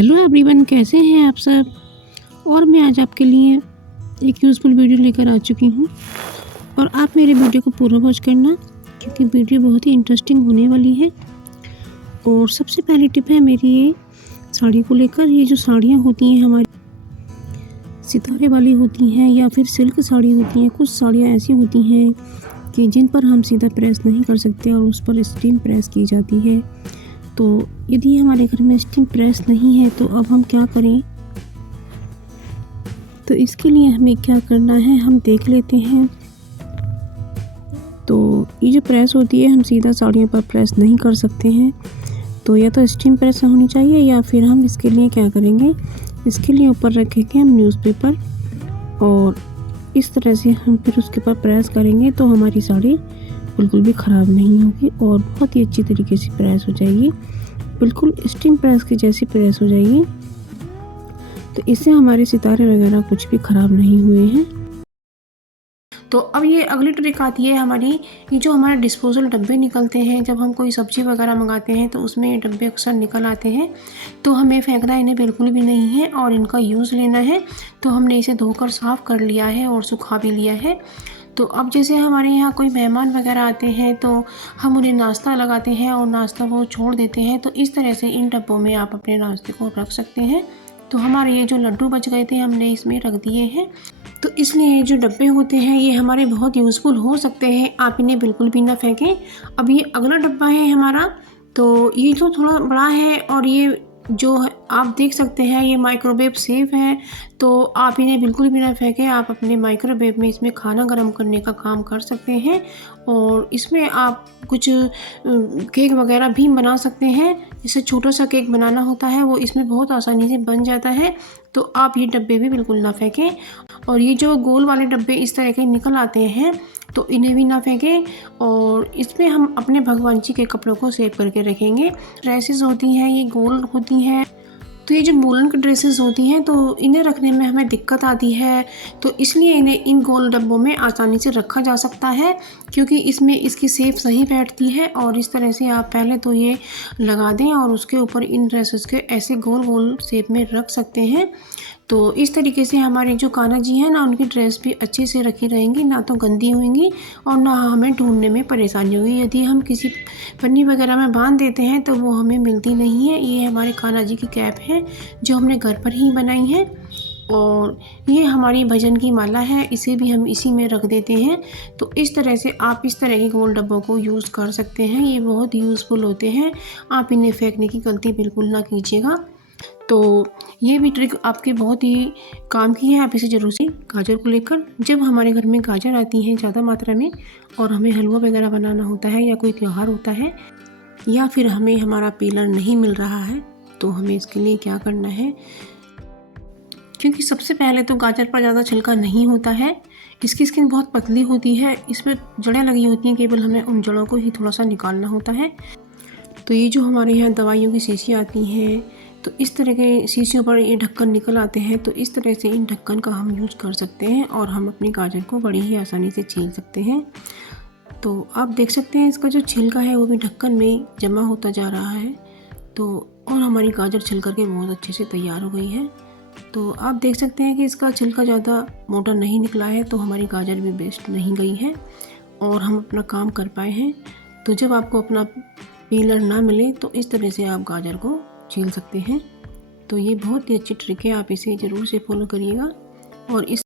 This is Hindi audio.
हेलो एवरीवन, कैसे हैं आप सब। और मैं आज आपके लिए एक यूज़फुल वीडियो लेकर आ चुकी हूँ और आप मेरे वीडियो को पूरा वॉच करना क्योंकि वीडियो बहुत ही इंटरेस्टिंग होने वाली है। और सबसे पहली टिप है मेरी ये साड़ी को लेकर। ये जो साड़ियाँ होती हैं हमारी सितारे वाली होती हैं या फिर सिल्क साड़ी होती हैं, कुछ साड़ियाँ ऐसी होती हैं कि जिन पर हम सीधा प्रेस नहीं कर सकते और उस पर स्टीम प्रेस की जाती है। तो यदि हमारे घर में स्टीम प्रेस नहीं है तो अब हम क्या करें। तो इसके लिए हमें क्या करना है हम देख लेते हैं। तो ये जो प्रेस होती है हम सीधा साड़ियों पर प्रेस नहीं कर सकते हैं, तो या तो स्टीम प्रेस होनी चाहिए या फिर हम इसके लिए क्या करेंगे, इसके लिए ऊपर रखेंगे हम न्यूज़पेपर और इस तरह से हम फिर उसके ऊपर प्रेस करेंगे तो हमारी साड़ी बिल्कुल भी ख़राब नहीं होगी और बहुत ही अच्छी तरीके से प्रेस हो जाएगी, बिल्कुल स्टीम प्रेस की जैसी प्रेस हो जाएगी। तो इससे हमारे सितारे वगैरह कुछ भी ख़राब नहीं हुए हैं। तो अब ये अगली ट्रिक आती है हमारी, ये जो हमारे डिस्पोजल डब्बे निकलते हैं जब हम कोई सब्ज़ी वगैरह मंगाते हैं तो उसमें ये डब्बे अक्सर निकल आते हैं। तो हमें फेंकना इन्हें बिल्कुल भी नहीं है और इनका यूज़ लेना है। तो हमने इसे धोकर साफ़ कर लिया है और सुखा भी लिया है। तो अब जैसे हमारे यहाँ कोई मेहमान वगैरह आते हैं तो हम उन्हें नाश्ता लगाते हैं और नाश्ता वो छोड़ देते हैं, तो इस तरह से इन डब्बों में आप अपने नाश्ते को रख सकते हैं। तो हमारे ये जो लड्डू बच गए थे हमने इसमें रख दिए हैं। तो इसलिए ये जो डब्बे होते हैं ये हमारे बहुत यूज़फुल हो सकते हैं, आप इन्हें बिल्कुल भी ना फेंकें। अब ये अगला डब्बा है हमारा, तो ये जो थोड़ा बड़ा है और ये जो आप देख सकते हैं ये माइक्रोवेव सेफ है। तो आप इन्हें बिल्कुल भी ना फेंकें, आप अपने माइक्रोवेव में इसमें खाना गर्म करने का काम कर सकते हैं और इसमें आप कुछ केक वगैरह भी बना सकते हैं। जैसे छोटा सा केक बनाना होता है वो इसमें बहुत आसानी से बन जाता है। तो आप ये डब्बे भी बिल्कुल ना फेंकें। और ये जो गोल वाले डब्बे इस तरह के निकल आते हैं तो इन्हें भी ना फेंकें और इसमें हम अपने भगवान जी के कपड़ों को सेव करके रखेंगे। ड्रेसेस होती हैं ये गोल होती हैं, तो ये जो वूलन की ड्रेसेस होती हैं तो इन्हें रखने में हमें दिक्कत आती है, तो इसलिए इन्हें इन गोल डब्बों में आसानी से रखा जा सकता है क्योंकि इसमें इसकी शेप सही बैठती है। और इस तरह से आप पहले तो ये लगा दें और उसके ऊपर इन ड्रेसेस के ऐसे गोल गोल शेप में रख सकते हैं। तो इस तरीके से हमारे जो कान्हा जी हैं ना उनकी ड्रेस भी अच्छे से रखी रहेंगी, ना तो गंदी होंगी और ना हमें ढूंढने में परेशानी होगी। यदि हम किसी पन्नी वगैरह में बांध देते हैं तो वो हमें मिलती नहीं है। ये हमारे कान्हा जी की कैप है जो हमने घर पर ही बनाई है और ये हमारी भजन की माला है, इसे भी हम इसी में रख देते हैं। तो इस तरह से आप इस तरह के गोल डब्बों को यूज़ कर सकते हैं, ये बहुत यूज़फुल होते हैं। आप इन्हें फेंकने की गलती बिल्कुल ना कीजिएगा। तो ये भी ट्रिक आपके बहुत ही काम की है, आप इसे ज़रूर से। गाजर को लेकर, जब हमारे घर में गाजर आती हैं ज़्यादा मात्रा में और हमें हलवा वगैरह बनाना होता है या कोई त्यौहार होता है या फिर हमें हमारा पीलर नहीं मिल रहा है, तो हमें इसके लिए क्या करना है, क्योंकि सबसे पहले तो गाजर पर ज़्यादा छिलका नहीं होता है, इसकी स्किन बहुत पतली होती है, इसमें जड़ें लगी होती हैं, केवल हमें उन जड़ों को ही थोड़ा सा निकालना होता है। तो ये जो हमारे यहाँ दवाइयों की शीशी आती हैं तो इस तरह के शीशियों पर ये ढक्कन निकल आते हैं, तो इस तरह से इन ढक्कन का हम यूज़ कर सकते हैं और हम अपनी गाजर को बड़ी ही आसानी से छील सकते हैं। तो आप देख सकते हैं इसका जो छिलका है वो भी ढक्कन में जमा होता जा रहा है। तो और हमारी गाजर छिल करके बहुत अच्छे से तैयार हो गई है। तो आप देख सकते हैं कि इसका छिलका ज़्यादा मोटा नहीं निकला है, तो हमारी गाजर भी वेस्ट नहीं गई है और हम अपना काम कर पाए हैं। तो जब आपको अपना पीलर ना मिले तो इस तरह से आप गाजर को छील सकते हैं। तो ये बहुत ही अच्छी ट्रिक है, आप इसे ज़रूर से फॉलो करिएगा और इस